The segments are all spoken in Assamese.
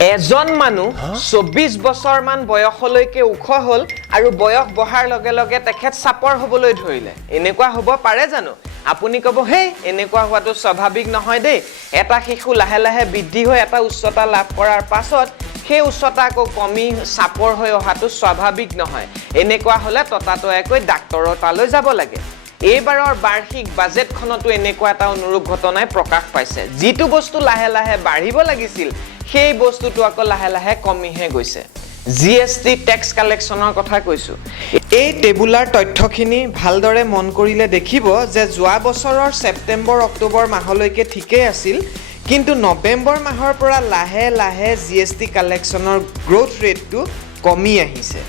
এজন মানুহ 24 বছৰ মান বয়সলৈকে উখ হল আৰু বয়স বহাৰ লগে লগে তেখেত চাপৰ হ'বলৈ ধৰিলে এনেকুৱা হ'ব পাৰে জানো আপুনি কব হে এনেকুৱা হোৱাটো স্বাভাৱিক নহয় দেই এটা শিশু লাহে লাহে বৃদ্ধি হৈ এটা উচ্চতা লাভ কৰাৰ পাছত সেই উচ্চতা আকৌ কমি চাপৰ হৈ অহাটো স্বাভাৱিক নহয় এনেকুৱা হলে ততাতয়াকৈ ডাক্তৰৰ তালৈ যাব লাগে এইবাৰৰ বাৰ্ষিক বাজেটখনতো এনেকুৱা এটা অনুৰূপ ঘটনাই প্ৰকাশ পাইছে যিটো বস্তু লাহে লাহে বাঢ়িব লাগিছিল সেই বস্তুটো আকৌ লাহে লাহে কমিহে গৈছে জিএসটি ট্যাক্স কালেকশনৰ কথা কৈছো এই টেবুলাৰ তথ্যখিনি ভালদৰে মন কৰিলে দেখিব যে যোৱা বছৰৰ সেপ্টেম্বৰ অক্টোবৰ মাহলৈকে ঠিকই আছিল কিন্তু নৱেম্বৰ মাহৰ পৰা লাহে লাহে জিএসটি কালেকশনৰ গ্ৰোথ ৰেটটো কমি আহিছে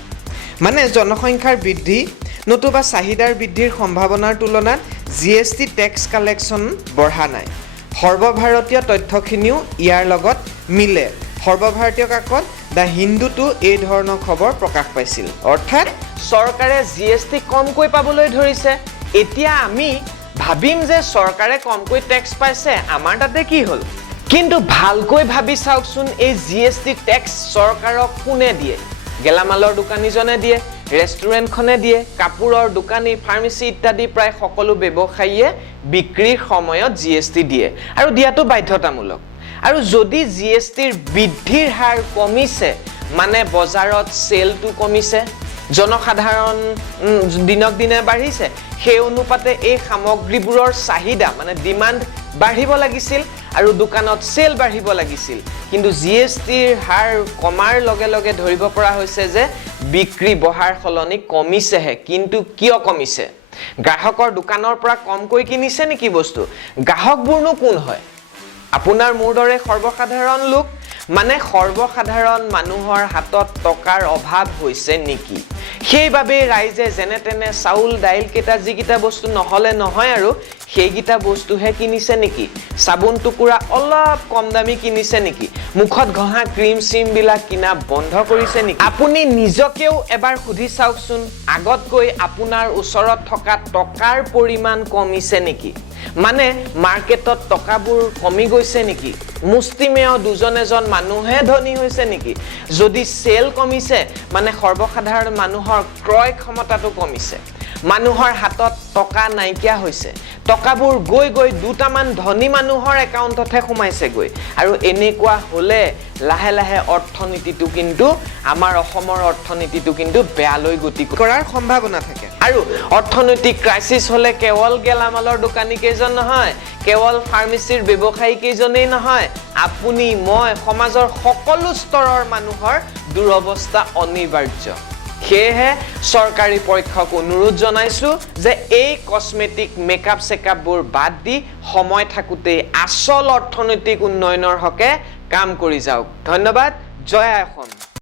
মানে জনসংখ্যাৰ বৃদ্ধি নতুবা চাহিদাৰ বৃদ্ধিৰ সম্ভাৱনাৰ তুলনাত জিএসটি ট্যাক্স কালেকশন বঢ়া নাই সৰ্বভাৰতীয় তথ্যখিনিও ইয়াৰ লগত মিলে সৰ্বভাৰতীয় কাকত দা হিন্দুটো এই ধৰণৰ খবৰ প্ৰকাশ পাইছিল অৰ্থাৎ চৰকাৰে জিএসটি কমকৈ পাবলৈ ধৰিছে এতিয়া আমি ভাবিম যে চৰকাৰে কমকৈ ট্যাক্স পাইছে আমাৰ তাতে কি হল কিন্তু ভালকৈ ভাবি চাওকচোন এই জিএসটি ট্যাক্স চৰকাৰক কোনে দিয়ে গেলামালৰ দোকানীজনে দিয়ে ৰেষ্টুৰেণ্টখনে দিয়ে কাপোৰৰ দোকানী ফাৰ্মেসি ইত্যাদি প্ৰায় সকলো ব্যৱসায়ীয়ে বিক্ৰীৰ সময়ত জিএসটি দিয়ে আৰু দিয়াটো বাধ্যতামূলক আৰু যদি জিএসটিৰ বৃদ্ধিৰ হাৰ কমিছে মানে বজাৰত সেলটো কমিছে জনসাধাৰণ দিনক দিনে বাঢ়িছে সেই অনুপাতে এই সামগ্ৰীবোৰৰ চাহিদা মানে ডিমান্ড বাঢ়িব লাগিছিল আৰু দোকানত সেল বাঢ়িব লাগিছিল কিন্তু জিএসটিৰ হাৰ কমাৰ লগে লগে ধৰিব পৰা হৈছে যে বিক্ৰী বহাৰ সলনি কমিছেহে কিন্তু কিয় কমিছে গ্ৰাহকৰ দোকানৰ পৰা কমকৈ কিনিছে নেকি বস্তু গ্ৰাহকবোৰনো কোন হয় আপোনাৰ মোৰ দৰে সৰ্বসাধাৰণ লোক মানে সৰ্বসাধাৰণ মানুহৰ হাতত টকাৰ অভাৱ হৈছে নেকি সেইবাবে ৰাইজে যেনে তেনে চাউল দাইল কেটা যিকিটা বস্তু নহলে নহয় আৰু সেইকিটা বস্তুহে কিনিছে নেকি সাবুন টুকুৰা অলপ কম দামী কিনিছে নেকি মুখত ঘহা ক্ৰীম সিম বিলাক কিনা বন্ধ কৰিছে নেকি আপুনি নিজকেও এবাৰ খুধি চাওকচোন আগতকৈ আপোনাৰ ওচৰত থকা টকাৰ পৰিমাণ কমিছে নেকি মানে মাৰ্কেটত টকাবোৰ কমি গৈছে নেকি মুষ্টিমেয় দুজন এজন মানুহে ধনী হৈছে নেকি যদি সেল কমিছে মানে সৰ্বসাধাৰণ মানুহৰ ক্ৰয় ক্ষমতাটো কমিছে মানুহৰ হাতত টকা নাইকিয়া হৈছে টকাবোৰ গৈ গৈ দুটামান ধনী মানুহৰ একাউণ্টতহে সোমাইছে গৈ আৰু এনেকুৱা হলে লাহে লাহে অৰ্থনীতিটো কিন্তু আমাৰ অসমৰ অৰ্থনীতিটো কিন্তু বেয়ালৈ গতি কৰাৰ সম্ভাৱনা থাকে আৰু অৰ্থনৈতিক ক্ৰাইসিস হলে কেৱল গেলামালৰ দোকানী কেজন নহয় কেৱল ফাৰ্মেসিৰ ব্যৱসায়ী কেজনেই নহয় আপুনি মই সমাজৰ সকলো স্তৰৰ মানুহৰ দুৰৱস্থা অনিবাৰ্য সেয়ে সৰকাৰি পক্ষক অনুৰোধ জনাইছো যে এই কসমেটিক মেকআপ সেকআপবোৰ বাদ দি সময় থাকুতে আসল অৰ্থনৈতিক উন্নয়নৰ হকে কাম কৰি যাওক ধন্যবাদ জয় অসম